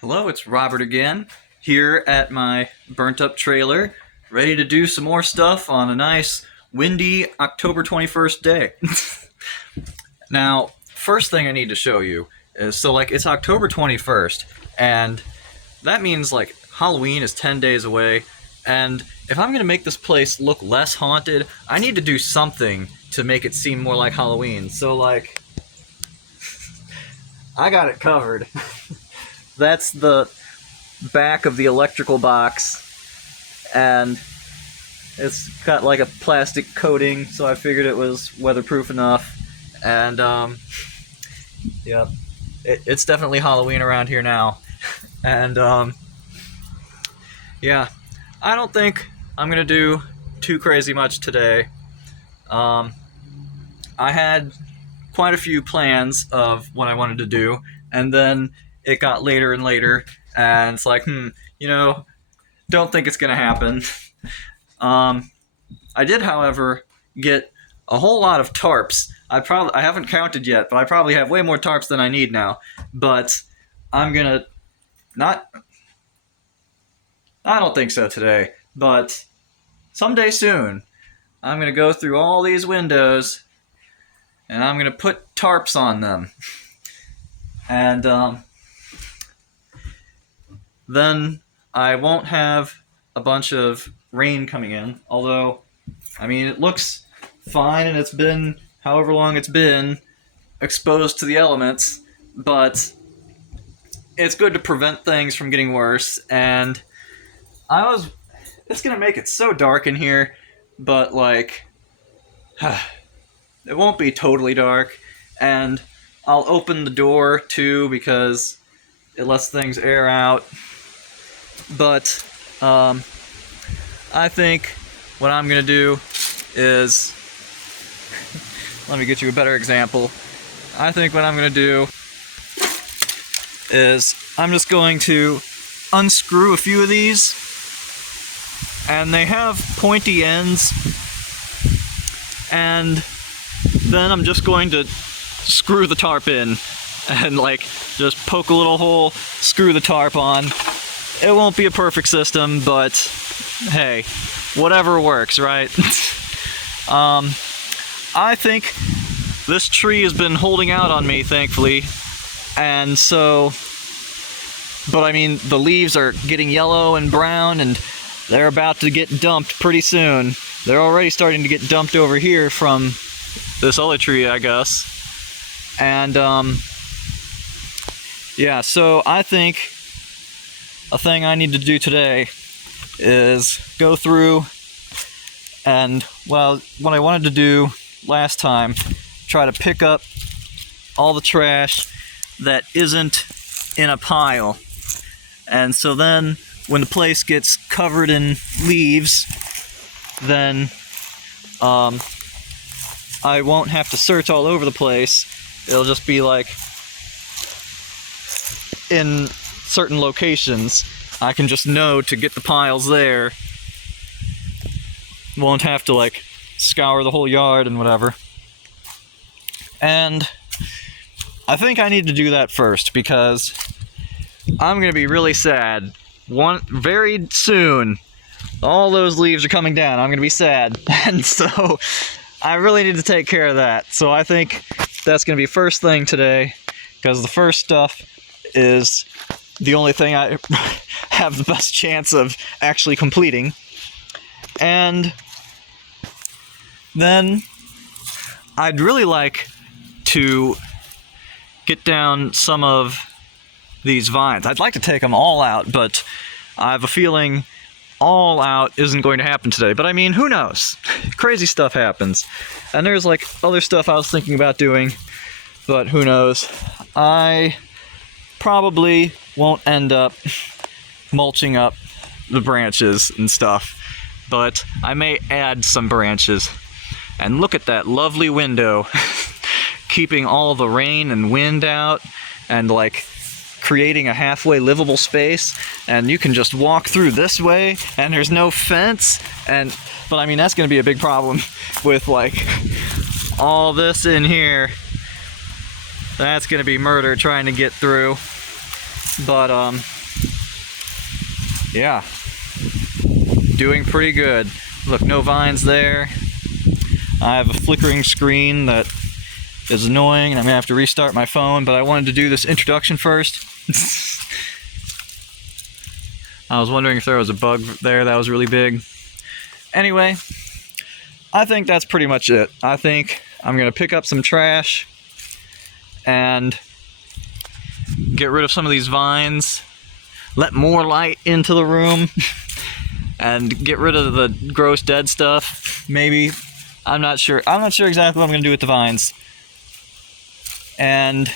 Hello, it's Robert again, here at my burnt up trailer, ready to do some more stuff on a nice, windy October 21st day. Now, first thing I need to show you is, it's October 21st, and that means, Halloween is 10 days away, and if I'm gonna make this place look less haunted, I need to do something to make it seem more like Halloween. So, I got it covered. That's the back of the electrical box, and it's got like a plastic coating, so I figured it was weatherproof enough. And yeah, it's definitely Halloween around here now. And yeah, I don't think I'm gonna do too crazy much today. I had quite a few plans of what I wanted to do, and then it got later and later, and it's like, don't think it's gonna happen. I did, however, get a whole lot of tarps. I haven't counted yet, but I probably have way more tarps than I need now. But I'm gonna I don't think so today, but someday soon, I'm gonna go through all these windows, and I'm gonna put tarps on them. And then I won't have a bunch of rain coming in, although, it looks fine, and it's been however long it's been exposed to the elements, but it's good to prevent things from getting worse. And it's gonna make it so dark in here, but it won't be totally dark, and I'll open the door too because it lets things air out. But I think what I'm gonna do is, let me get you a better example. I think what I'm gonna do is I'm just going to unscrew a few of these, and they have pointy ends, and then I'm just going to screw the tarp in and just poke a little hole, screw the tarp on. It won't be a perfect system, but hey, whatever works, right? I think this tree has been holding out on me, thankfully, and so, but the leaves are getting yellow and brown, and they're about to get dumped pretty soon. They're already starting to get dumped over here from this other tree, I guess. And yeah, so I think a thing I need to do today is go through and, well, what I wanted to do last time, try to pick up all the trash that isn't in a pile. And so then when the place gets covered in leaves, then I won't have to search all over the place. It'll just be in certain locations. I can just know to get the piles there. Won't have to scour the whole yard and whatever. And I think I need to do that first because I'm gonna be really sad. Very soon, all those leaves are coming down. I'm gonna be sad, and so I really need to take care of that. So I think that's gonna be first thing today, because the first stuff is the only thing I have the best chance of actually completing. And then I'd really like to get down some of these vines. I'd like to take them all out, but I have a feeling all out isn't going to happen today. But who knows? Crazy stuff happens. And there's other stuff I was thinking about doing, but who knows? I probably won't end up mulching up the branches and stuff, but I may add some branches. And look at that lovely window, keeping all the rain and wind out, and creating a halfway livable space. And you can just walk through this way, and there's no fence. But that's gonna be a big problem with all this in here. That's gonna be murder trying to get through. But yeah, doing pretty good. Look, no vines there. I have a flickering screen that is annoying, and I'm gonna have to restart my phone, but I wanted to do this introduction first. I was wondering if there was a bug there that was really big. Anyway, I think that's pretty much it. I think I'm gonna pick up some trash and get rid of some of these vines, let more light into the room, and get rid of the gross dead stuff, maybe. I'm not sure. I'm not sure exactly what I'm gonna do with the vines. And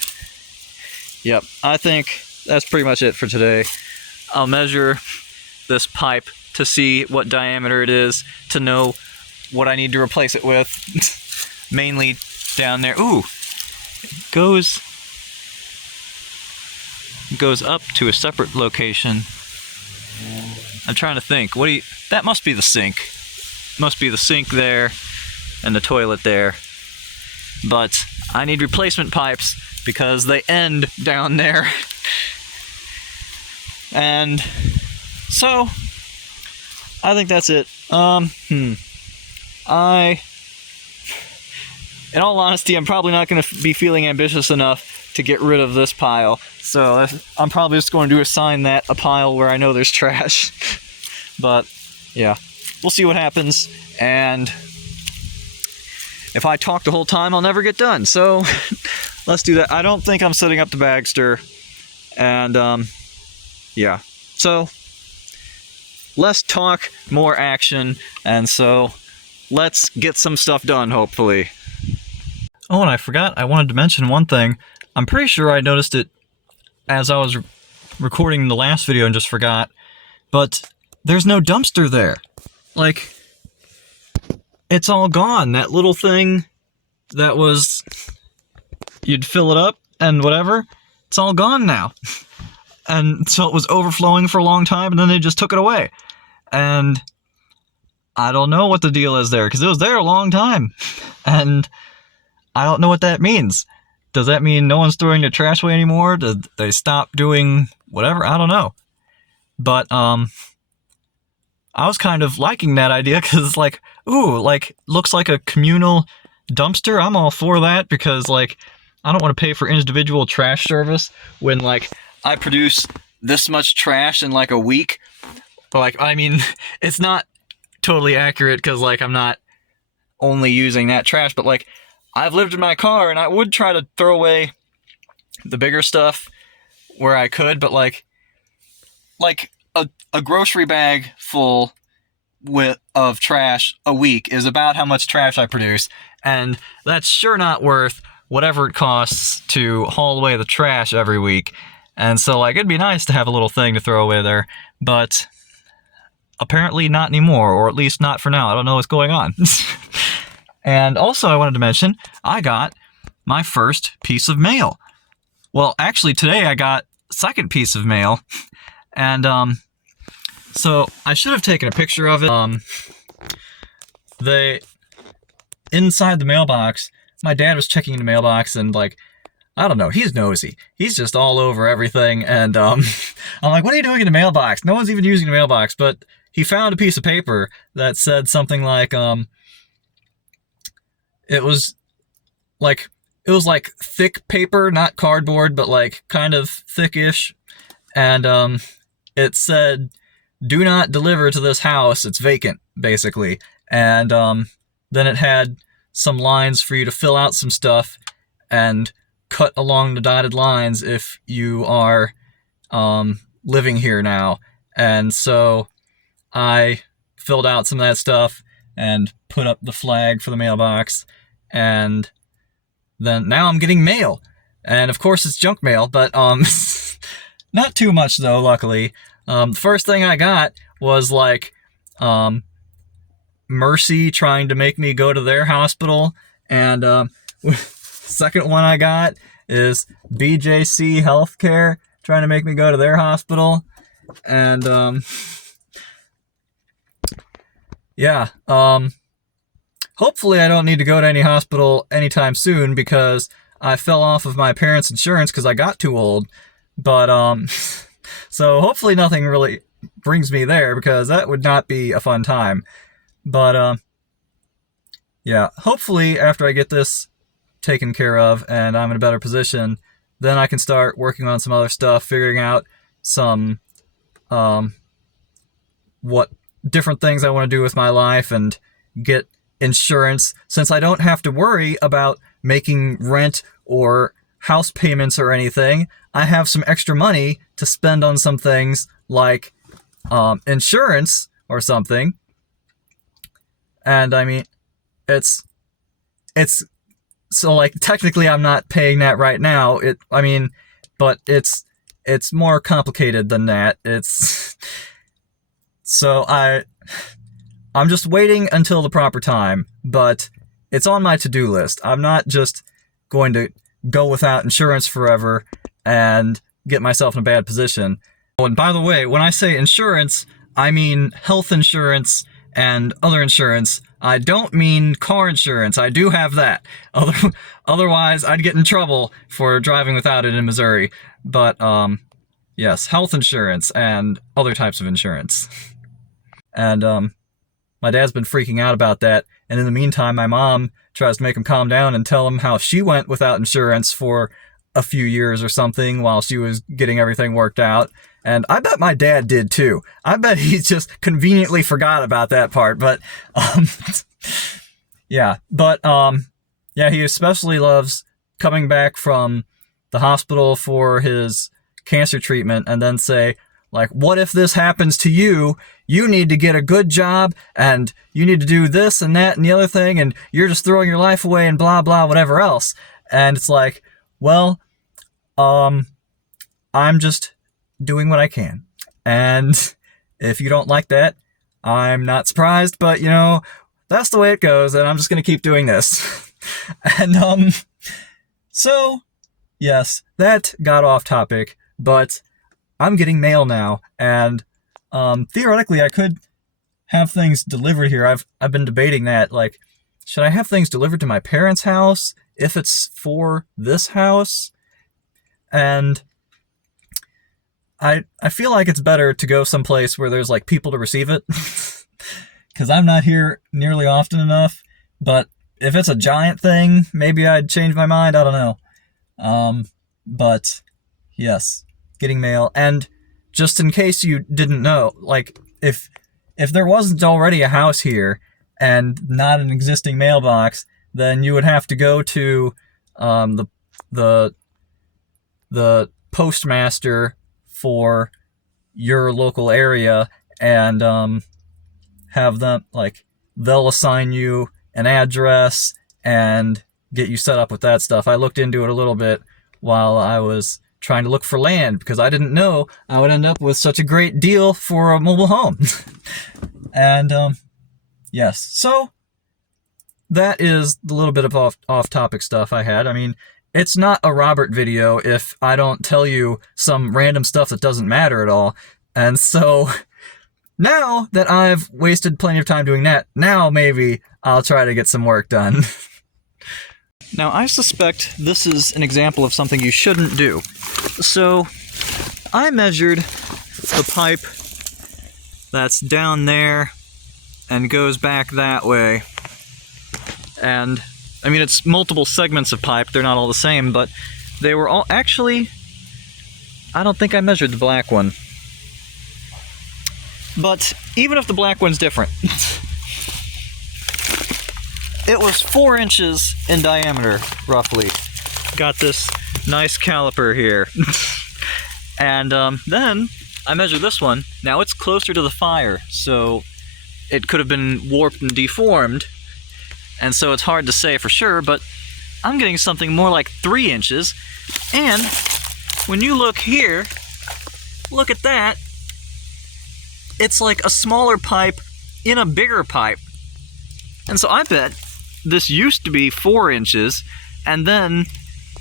yep, I think that's pretty much it for today. I'll measure this pipe to see what diameter it is, to know what I need to replace it with. Mainly down there. Ooh, it goes up to a separate location. I'm trying to think. That must be the sink. Must be the sink there and the toilet there. But I need replacement pipes because they end down there. And so I think that's it. In all honesty, I'm probably not going to be feeling ambitious enough to get rid of this pile. So I'm probably just going to assign that a pile where I know there's trash. But yeah, we'll see what happens. And if I talk the whole time, I'll never get done. So let's do that. I don't think I'm setting up the bagster. And yeah, so less talk, more action. And so let's get some stuff done, hopefully. Oh, and I forgot, I wanted to mention one thing. I'm pretty sure I noticed it as I was recording the last video and just forgot. But there's no dumpster there. Like, it's all gone. That little thing that was, you'd fill it up and whatever, it's all gone now. And so it was overflowing for a long time, and then they just took it away. And I don't know what the deal is there, because it was there a long time. And I don't know what that means. Does that mean no one's throwing their trash away anymore? Did they stop doing whatever? I don't know. But I was kind of liking that idea, because it's like, ooh, like, looks like a communal dumpster. I'm all for that, because like, I don't want to pay for individual trash service when like I produce this much trash in like a week. But like, I mean, it's not totally accurate, because like I'm not only using that trash, but like I've lived in my car and I would try to throw away the bigger stuff where I could, but like a grocery bag full of trash a week is about how much trash I produce, and that's sure not worth whatever it costs to haul away the trash every week. And so like, it'd be nice to have a little thing to throw away there, but apparently not anymore, or at least not for now. I don't know what's going on. And also I wanted to mention, I got my first piece of mail. Well, actually today I got second piece of mail, and so I should have taken a picture of it. Inside the mailbox, my dad was checking the mailbox, and like, I don't know, he's nosy. He's just all over everything, and I'm like, what are you doing in the mailbox? No one's even using the mailbox. But he found a piece of paper that said something like, it was like thick paper, not cardboard, but like kind of thickish. And it said, do not deliver to this house, it's vacant, basically. And then it had some lines for you to fill out some stuff and cut along the dotted lines if you are living here now. And so I filled out some of that stuff and put up the flag for the mailbox, and then now I'm getting mail. And of course it's junk mail, but not too much though, luckily. The first thing I got was like Mercy trying to make me go to their hospital, and second one I got is BJC Healthcare trying to make me go to their hospital. And yeah, hopefully I don't need to go to any hospital anytime soon, because I fell off of my parents' insurance because I got too old. But, so hopefully nothing really brings me there, because that would not be a fun time. But, yeah, hopefully after I get this taken care of and I'm in a better position, then I can start working on some other stuff, figuring out some, what different things I want to do with my life, and get insurance, since I don't have to worry about making rent or house payments or anything. I have some extra money to spend on some things like insurance or something. And I mean, it's so, like, technically I'm not paying that right now. But it's more complicated than that. So I'm just waiting until the proper time, but it's on my to-do list. I'm not just going to go without insurance forever and get myself in a bad position. Oh, and by the way, when I say insurance, I mean health insurance and other insurance. I don't mean car insurance. I do have that. Otherwise, I'd get in trouble for driving without it in Missouri. But, yes, health insurance and other types of insurance. And, my dad's been freaking out about that, and in the meantime, my mom tries to make him calm down and tell him how she went without insurance for a few years or something while she was getting everything worked out. And I bet my dad did too. I bet he just conveniently forgot about that part, but, yeah. But, yeah, he especially loves coming back from the hospital for his cancer treatment and then say, like, what if this happens to you? You need to get a good job, and you need to do this and that and the other thing, and you're just throwing your life away and blah, blah, whatever else. And it's like, well, I'm just doing what I can. And if you don't like that, I'm not surprised, but, you know, that's the way it goes, and I'm just gonna keep doing this. And, so, yes, that got off topic, but I'm getting mail now, and theoretically I could have things delivered here. I've been debating that, like, should I have things delivered to my parents' house if it's for this house? And I feel like it's better to go someplace where there's, like, people to receive it, because I'm not here nearly often enough. But if it's a giant thing, maybe I'd change my mind. I don't know. But yes, getting mail. And just in case you didn't know, like, if there wasn't already a house here and not an existing mailbox, then you would have to go to the postmaster for your local area and have them, like, they'll assign you an address and get you set up with that stuff. I looked into it a little bit while I was trying to look for land, because I didn't know I would end up with such a great deal for a mobile home. And, yes. So, that is the little bit of off-topic stuff I had. I mean, it's not a Robert video if I don't tell you some random stuff that doesn't matter at all. And so, now that I've wasted plenty of time doing that, now maybe I'll try to get some work done. Now, I suspect this is an example of something you shouldn't do. So, I measured the pipe that's down there and goes back that way. And, I mean, it's multiple segments of pipe. They're not all the same, but they were all... Actually, I don't think I measured the black one. But even if the black one's different... It was 4 inches in diameter, roughly. Got this nice caliper here. And then I measured this one. Now it's closer to the fire, so it could have been warped and deformed. And so it's hard to say for sure, but I'm getting something more like 3 inches. And when you look here, look at that. It's like a smaller pipe in a bigger pipe. And so I bet this used to be 4 inches, and then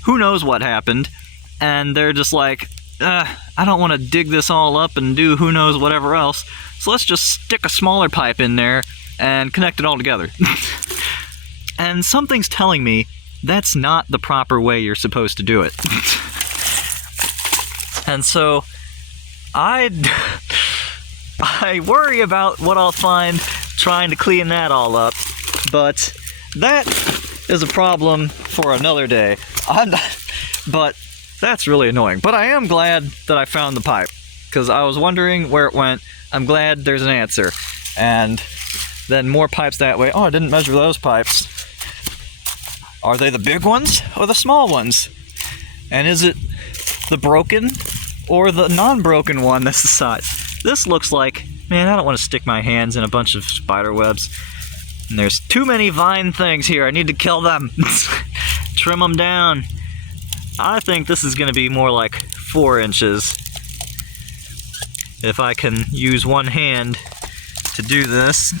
who knows what happened, and they're just like, I don't want to dig this all up and do who knows whatever else, so let's just stick a smaller pipe in there and connect it all together. And something's telling me that's not the proper way you're supposed to do it. And so I worry about what I'll find trying to clean that all up, but that is a problem for another day. But that's really annoying. But I am glad that I found the pipe, because I was wondering where it went. I'm glad there's an answer. And then more pipes that way. Oh, I didn't measure those pipes. Are they the big ones or the small ones? And is it the broken or the non-broken one that's the size? This looks like, man, I don't want to stick my hands in a bunch of spider webs. And there's too many vine things here. I need to kill them. Trim them down. I think this is going to be more like 4 inches. If I can use one hand to do this.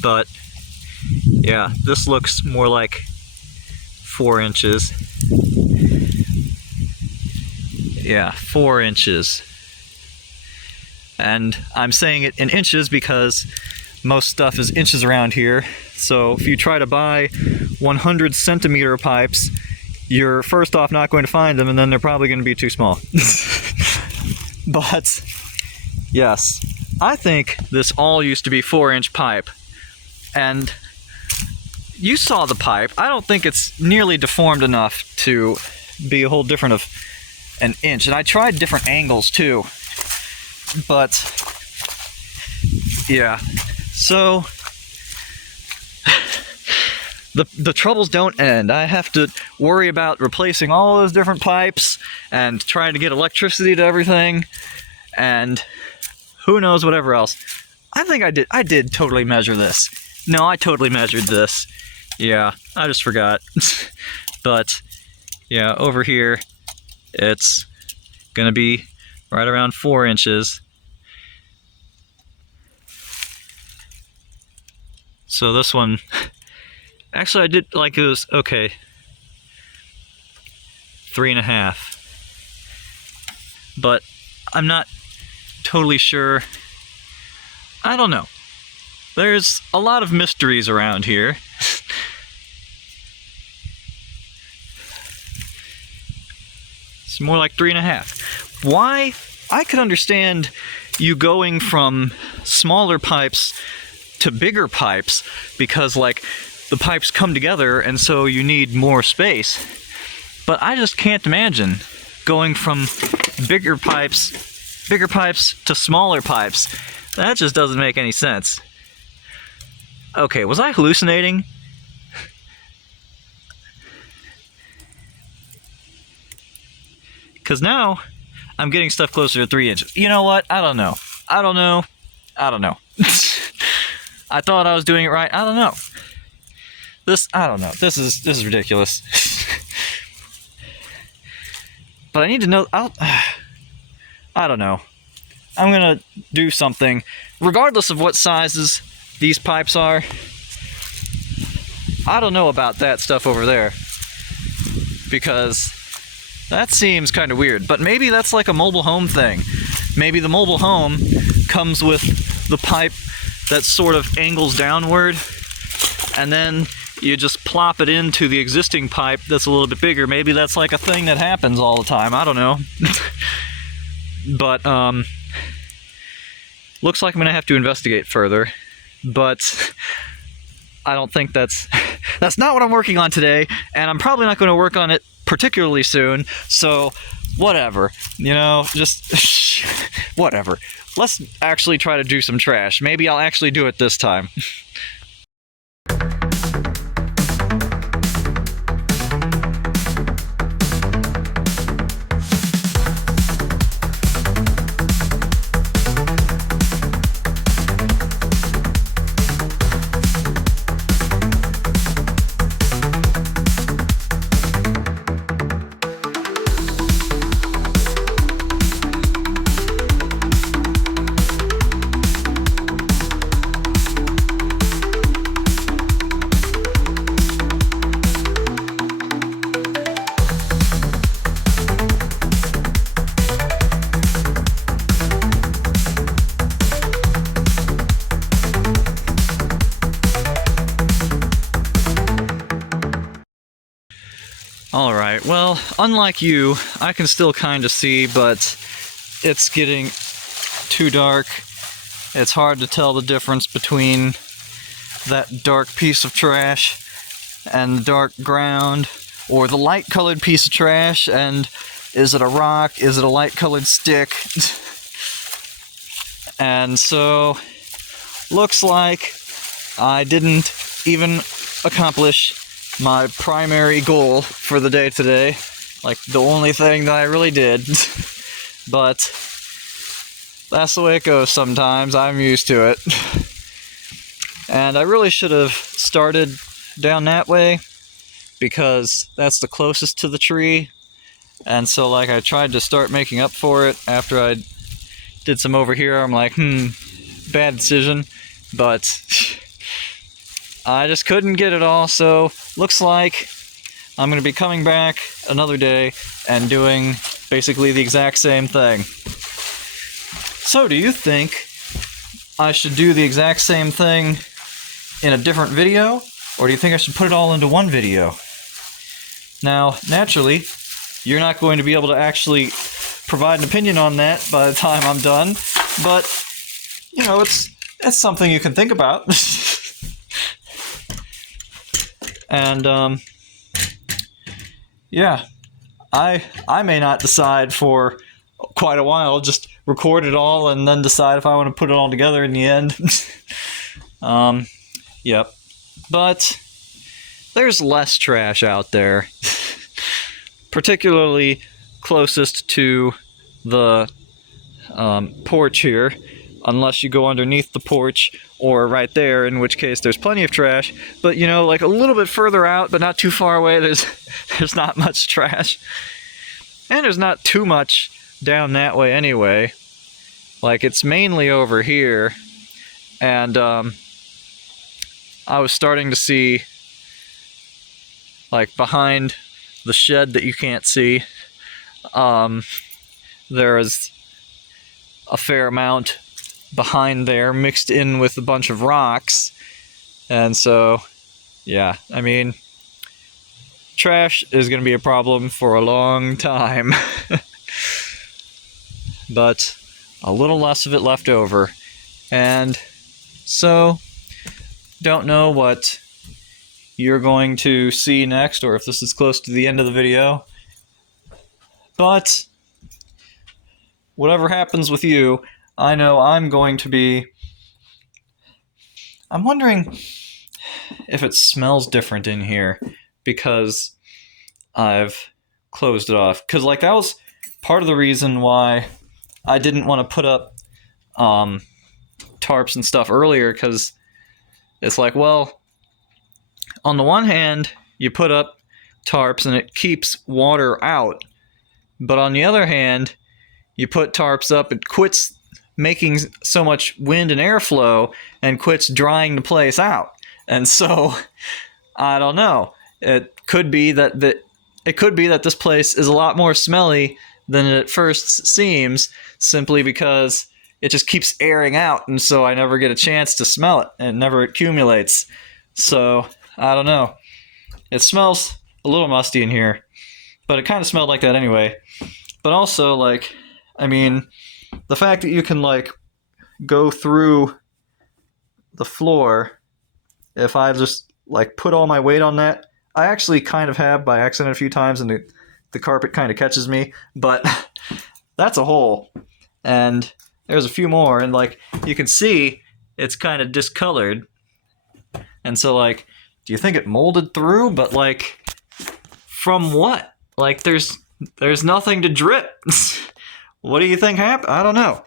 But yeah, this looks more like 4 inches. Yeah, 4 inches. And I'm saying it in inches because most stuff is inches around here. So if you try to buy 100 centimeter pipes, you're first off not going to find them, and then they're probably going to be too small. But yes, I think this all used to be 4-inch pipe. And you saw the pipe. I don't think it's nearly deformed enough to be a whole different of an inch. And I tried different angles too. But yeah, so the troubles don't end. I have to worry about replacing all those different pipes and trying to get electricity to everything, and who knows whatever else. I think I did totally measure this. No, I totally measured this. Yeah, I just forgot. But yeah, over here it's gonna be right around 4 inches. So this one, actually I did, like, it was, okay, 3.5. But I'm not totally sure. I don't know. There's a lot of mysteries around here. It's more like 3.5. Why? I could understand you going from smaller pipes to bigger pipes because, like, the pipes come together and so you need more space. But I just can't imagine going from bigger pipes to smaller pipes. That just doesn't make any sense. Okay, was I hallucinating? Because now I'm getting stuff closer to 3 inches. You know what? I don't know. I don't know. I thought I was doing it right. I don't know. I don't know. This is ridiculous. But I need to know. I don't know. I'm gonna do something, regardless of what sizes these pipes are. I don't know about that stuff over there, because that seems kind of weird. But maybe that's like a mobile home thing. Maybe the mobile home comes with the pipe that sort of angles downward, and then you just plop it into the existing pipe that's a little bit bigger. Maybe that's like a thing that happens all the time. I don't know. But looks like I'm gonna have to investigate further. But I don't think that's not what I'm working on today, and I'm probably not going to work on it particularly soon. So whatever, you know, just whatever. Let's actually try to do some trash. Maybe I'll actually do it this time. Alright, well, unlike you, I can still kind of see, but it's getting too dark. It's hard to tell the difference between that dark piece of trash and the dark ground, or the light-colored piece of trash, and is it a rock, is it a light-colored stick? And so, looks like I didn't even accomplish my primary goal for the day today, like the only thing that I really did. But that's the way it goes sometimes. I'm used to it. And I really should have started down that way because that's the closest to the tree. And so like I tried to start making up for it after I did some over here. I'm like, bad decision. But I just couldn't get it all, so looks like I'm going to be coming back another day and doing basically the exact same thing. So do you think I should do the exact same thing in a different video, or do you think I should put it all into one video? Now, naturally, you're not going to be able to actually provide an opinion on that by the time I'm done, but, you know, it's something you can think about. And, yeah, I may not decide for quite a while, just record it all and then decide if I want to put it all together in the end. Yep. But there's less trash out there, particularly closest to the porch here, unless you go underneath the porch or right there, in which case there's plenty of trash. But, you know, like a little bit further out, but not too far away, there's not much trash. And there's not too much down that way anyway. Like, it's mainly over here. And I was starting to see, like, behind the shed that you can't see, there is a fair amount behind there mixed in with a bunch of rocks. And so, yeah, I mean, trash is going to be a problem for a long time. But a little less of it left over. And so, don't know what you're going to see next, or if this is close to the end of the video. But whatever happens with you, I know I'm going to be... I'm wondering if it smells different in here because I've closed it off. Because, like, that was part of the reason why I didn't want to put up tarps and stuff earlier, because it's like, well, on the one hand, you put up tarps and it keeps water out. But on the other hand, you put tarps up, it quits making so much wind and airflow and quits drying the place out. And so, I don't know. It could be that this place is a lot more smelly than it at first seems, simply because it just keeps airing out, and so I never get a chance to smell it, and it never accumulates. So, I don't know. It smells a little musty in here, but it kind of smelled like that anyway. But also, like, I mean, the fact that you can, like, go through the floor, if I just, like, put all my weight on that, I actually kind of have by accident a few times, and the carpet kind of catches me, but that's a hole. And there's a few more, and, like, you can see it's kind of discolored. And so, like, do you think it molded through? But, like, from what? Like, there's nothing to drip. What do you think happened? I don't know.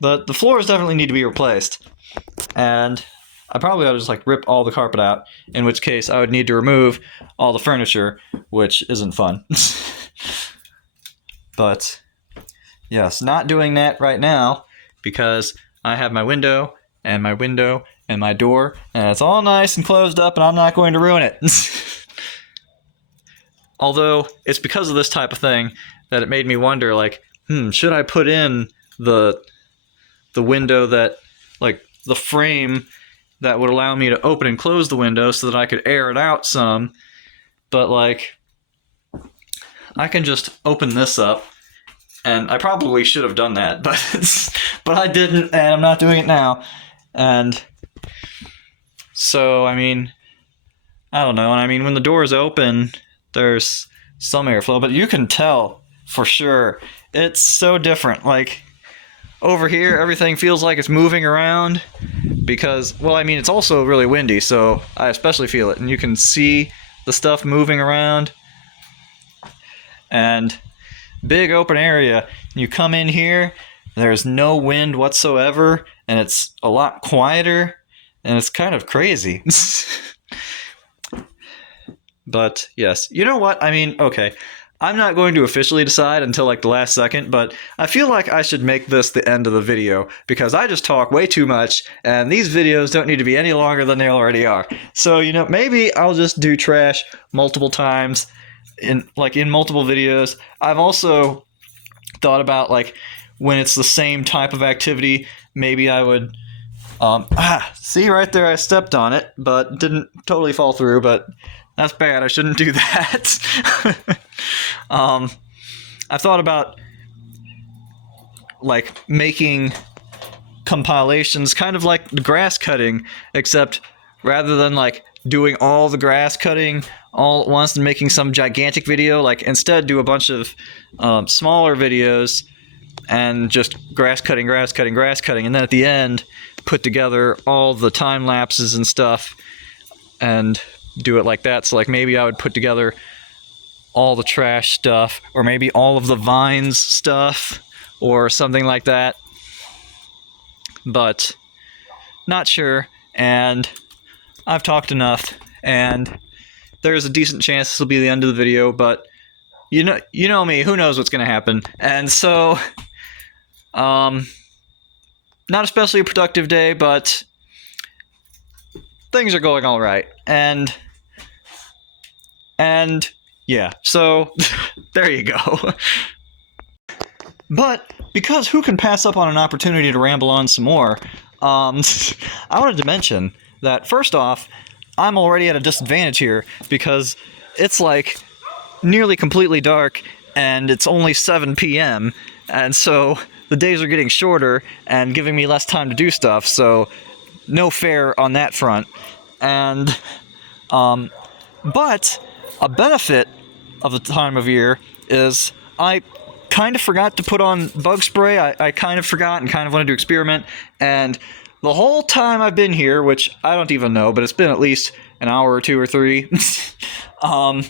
But the floors definitely need to be replaced. And I probably ought to just, like, rip all the carpet out, in which case I would need to remove all the furniture, which isn't fun. But, yes, not doing that right now, because I have my window, and my window, and my door, and it's all nice and closed up, and I'm not going to ruin it. Although, it's because of this type of thing that it made me wonder, like, should I put in the window that, like, the frame that would allow me to open and close the window so that I could air it out some. But, like, I can just open this up, and I probably should have done that, but but I didn't, and I'm not doing it now. And so, I mean, I don't know. And I mean, when the door is open, there's some airflow, but you can tell for sure it's so different. Like, over here, everything feels like it's moving around because, well, I mean, it's also really windy, so I especially feel it. And you can see the stuff moving around. And big open area. You come in here, there's no wind whatsoever, and it's a lot quieter, and it's kind of crazy. But yes, you know what? I mean, okay, I'm not going to officially decide until like the last second, but I feel like I should make this the end of the video because I just talk way too much, and these videos don't need to be any longer than they already are. So, you know, maybe I'll just do trash multiple times in multiple videos. I've also thought about, like, when it's the same type of activity, maybe I would see right there, I stepped on it, but didn't totally fall through, but that's bad. I shouldn't do that. I thought about, like, making compilations kind of like the grass cutting, except rather than, like, doing all the grass cutting all at once and making some gigantic video, like, instead do a bunch of smaller videos and just grass cutting, and then at the end put together all the time lapses and stuff and do it like that. So, like, maybe I would put together all the trash stuff, or maybe all of the vines stuff, or something like that. But not sure, and I've talked enough, and there's a decent chance this will be the end of the video, but you know me, who knows what's going to happen. And so, not especially a productive day, but things are going all right. And yeah, so there you go. But because who can pass up on an opportunity to ramble on some more, I wanted to mention that, first off, I'm already at a disadvantage here because it's like nearly completely dark and it's only 7 p.m. and so the days are getting shorter and giving me less time to do stuff, so no fair on that front. And but a benefit of the time of year is I kind of forgot to put on bug spray. I kind of forgot and kind of wanted to experiment, and the whole time I've been here, which I don't even know, but it's been at least an hour or 2 or 3, I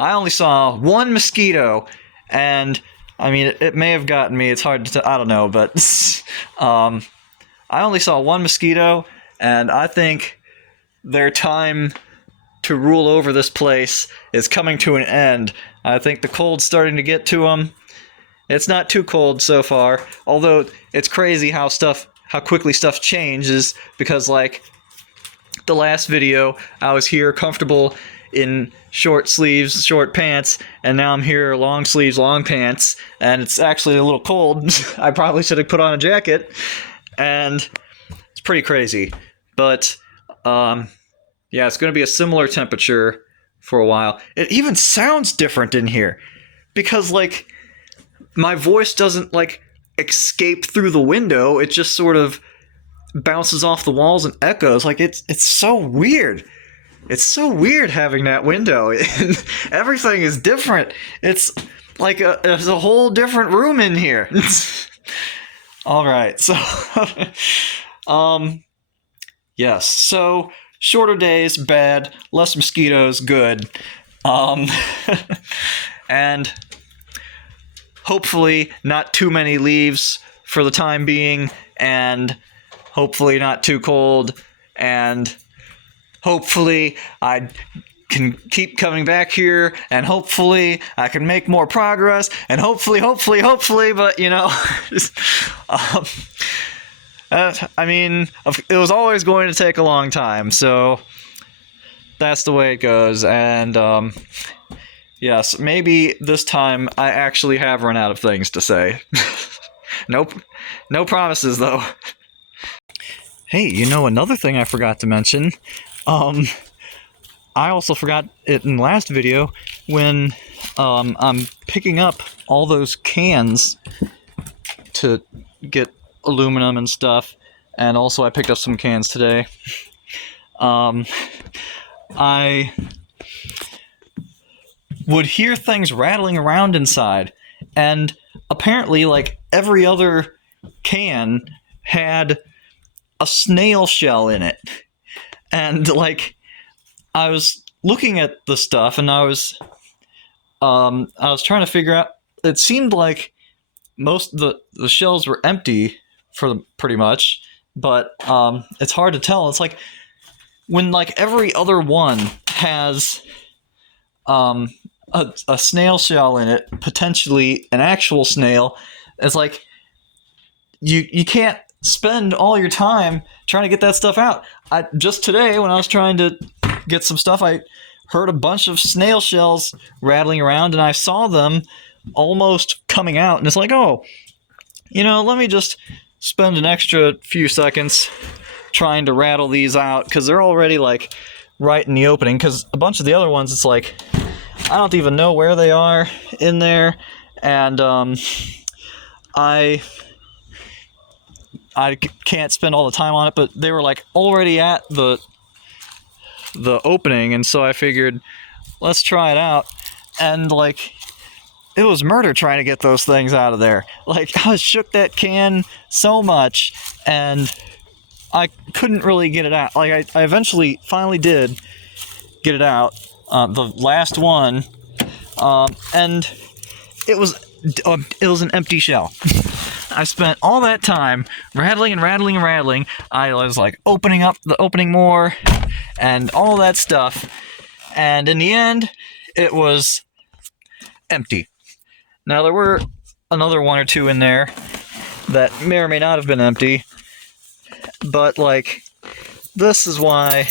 only saw one mosquito, and I mean, it may have gotten me, it's hard to, I don't know, but I only saw one mosquito, and I think their time to rule over this place is coming to an end. I think the cold's starting to get to them. It's not too cold so far, although it's crazy how quickly stuff changes, because, like, the last video, I was here comfortable in short sleeves, short pants, and now I'm here long sleeves, long pants, and it's actually a little cold. I probably should have put on a jacket, and it's pretty crazy. But, yeah, it's going to be a similar temperature for a while. It even sounds different in here, because, like, my voice doesn't, like, escape through the window. It just sort of bounces off the walls and echoes. Like, it's so weird. It's so weird having that window. Everything is different. It's like there's a whole different room in here. All right, so yes. So shorter days, bad. Less mosquitoes, good. And hopefully not too many leaves for the time being, and hopefully not too cold, and hopefully I can keep coming back here, and hopefully I can make more progress, and hopefully, but, you know, I mean, it was always going to take a long time, so that's the way it goes. And yes, maybe this time I actually have run out of things to say. Nope, no promises though. Hey, you know, another thing I forgot to mention, I also forgot it in the last video, when I'm picking up all those cans to get aluminum and stuff, and also I picked up some cans today. I would hear things rattling around inside, and apparently, like, every other can had a snail shell in it. And, like, I was looking at the stuff, and I was trying to figure out, it seemed like most of the shells were empty for pretty much, but it's hard to tell. It's like when, like, every other one has a snail shell in it, potentially an actual snail. It's like you can't spend all your time trying to get that stuff out. Just today, when I was trying to get some stuff, I heard a bunch of snail shells rattling around, and I saw them almost coming out, and it's like, oh, let me just spend an extra few seconds trying to rattle these out, because they're already, like, right in the opening. Because a bunch of the other ones, it's like, I don't even know where they are in there, and I can't spend all the time on it, but they were, like, already at the opening, and so I figured, let's try it out. And, like, it was murder trying to get those things out of there. Like, I shook that can so much, and I couldn't really get it out. Like, I eventually finally did get it out, the last one, and it was an empty shell. I spent all that time rattling and rattling and rattling. I was, like, opening up the opening more and all that stuff, and in the end, it was empty. Now, there were another one or two in there that may or may not have been empty, but, like, this is why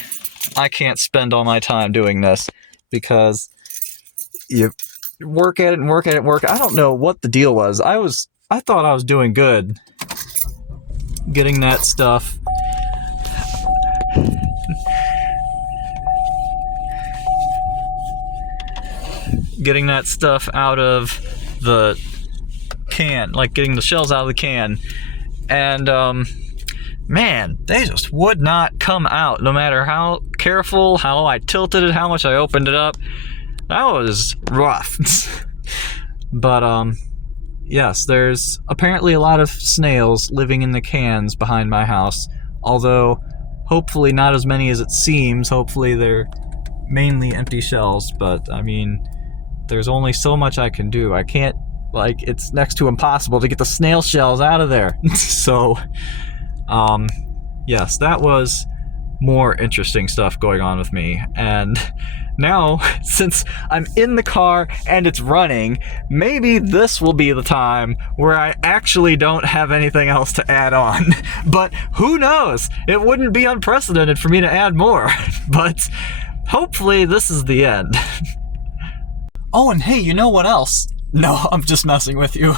I can't spend all my time doing this, because you work at it and work at it and work. I don't know what the deal was. I thought I was doing good getting that stuff out of the can, like getting the shells out of the can, and man, they just would not come out, no matter how careful, how I tilted it, how much I opened it up. That was rough. But yes, there's apparently a lot of snails living in the cans behind my house, although hopefully not as many as it seems. Hopefully they're mainly empty shells, but I mean, there's only so much I can do. I can't, like, it's next to impossible to get the snail shells out of there. So, yes, that was more interesting stuff going on with me. And now, since I'm in the car and it's running, maybe this will be the time where I actually don't have anything else to add on. But who knows? It wouldn't be unprecedented for me to add more. But hopefully this is the end. Oh, and hey, you know what else? No, I'm just messing with you.